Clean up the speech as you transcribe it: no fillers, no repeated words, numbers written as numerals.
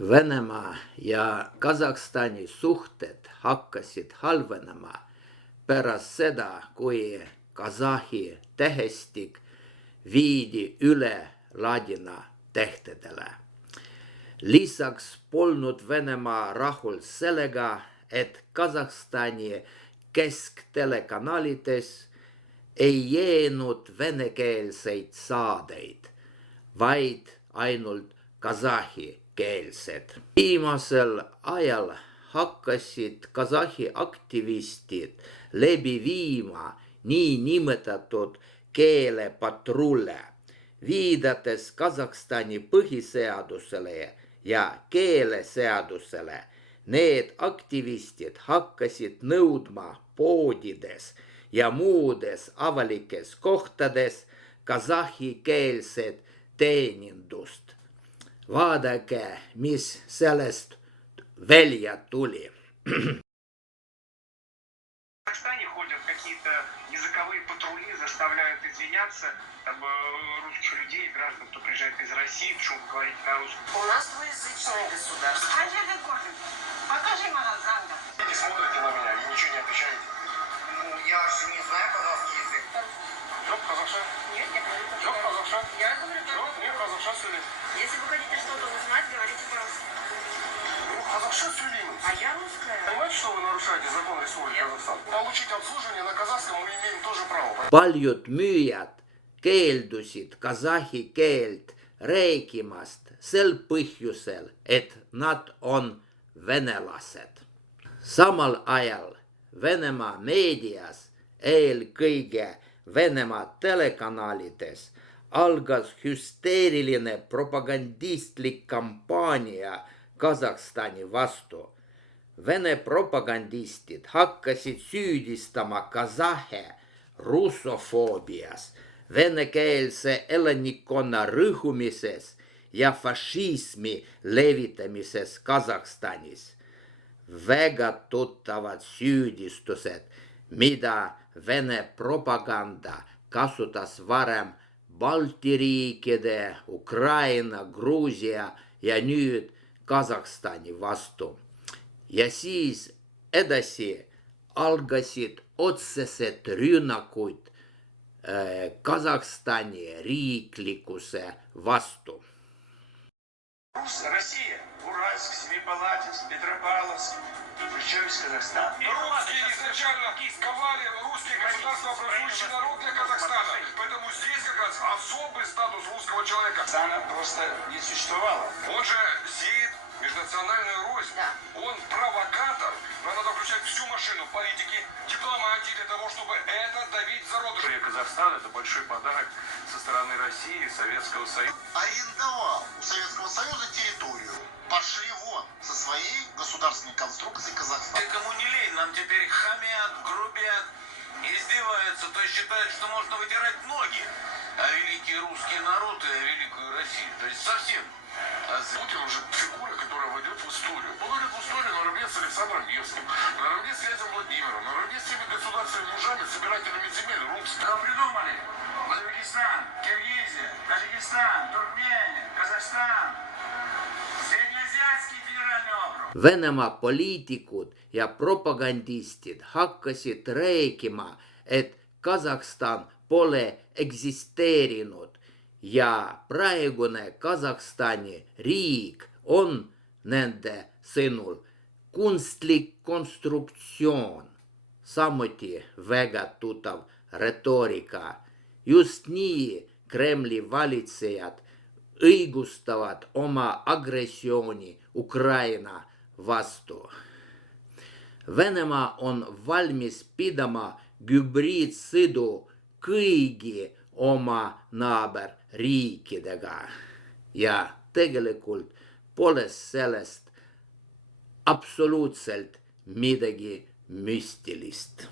Venemaa ja Kasahstani suhted hakkasid halvenema pärast seda, kui kasahhi tähestik viidi üle ladina tähtedele. Lisaks polnud Venemaa rahul sellega, et Kasahstani kesktelekanalites ei jäänud venekeelseid saadeid, vaid ainult kasahhikeelsed. Viimasel ajal hakkasid kasahhi aktivistid läbi viima niinimetatud keelepatrulle, viidates Kasahstani põhiseadusele ja keeleseadusele. Need aktivistid hakkasid nõudma poodides ja muudes avalikes kohtades kasahhikeelset teenindust. Vaadake, mis sellest välja tuli. В Казахстане ходят какие-то языковые патрули, заставляют извиняться русских людей, граждан, кто приезжает из России, почему вы говорите на русском. У нас двуязычное государство. Покажи Маганзанга. Не смотрите на меня, ничего не отвечаете. Ну, я же не знаю казахский язык. Жоқ, қазақша. Нет, я говорю по-казахски. Жоқ, қазақша. Я говорю Жоқ, мен қазақша сөйлеймін. Если вы хотите что-то узнать, говорите по-русски. Ну, қазақша сөйлеймін. А я русская. Понимаете, что вы нарушаете закон Республики Казахстан? Получить обслуживание на казахском мы имеем тоже право. Paljud müüjad keeldusid kasahhi keelt rääkimast sel põhjusel, et nad on venelased. Samal ajal Venemaa meedias, eelkõige Venemaa telekanalites, algas hüsteeriline propagandistlik kampaania Kasahstani vastu. Vene propagandistid hakkasid süüdistama kasahhe russofoobias, venekeelse elanikkonna rõhumises ja fašismi levitamises Kasahstanis. Väga tuttavad süüdistused, mida Vene propaganda kasutas varem Balti riikide, Ukraina, Gruusia ja nüüd Kasahstani vastu. Ja siis edasi algasid otsesed rünnakud Kasahstani riiklikkuse vastu. Россия, Уральск, Семипалатинск, Петропавловск, причем из Казахстана. Русские изначально ковали русский государствообразующий народ для Казахстана. Поэтому здесь как раз особый статус русского человека. Казахстана просто не существовало. Он же сеет межнациональную рознь. Да. Он провокатор. Нам надо включать всю машину политики, дипломатии для того, чтобы это давить зародыш. Казахстан — это большой подарок со стороны России и Советского Союза. Арендовал у Советского Союза территорию. Пошли вон со своей государственной конструкцией Казахстана. Кому не лень, нам теперь хамят, грубят, издеваются, то есть считают, что можно вытирать ноги. А великий русский народ и великую Россию, то есть совсем. Путин уже фигура, которая войдет в историю. Он войдет в историю наравне с Александром Невским, наравне с князем Владимиром, наравне с теми государственными мужами, собирателями земель русских. Что придумали? Узбекистан, Киргизия, Таджикистан, Туркмения, Казахстан, Среднеазиатский федеральный округ. Venemaa poliitikud ja propagandistid hakkasid rääkima, et Kasahstan pole eksisteerinud ja praegune Kasahstani riik on nende sõnul kunstlik konstruktsioon, samuti väga tuttav retoorika. Just nii Kremli valitsejad õigustavad oma agressiooni Ukraina vastu. Venemaa on valmis pidama hübriidsõdu kõigi oma naaberriikidega ja tegelikult pole sellest absoluutselt midagi müstilist.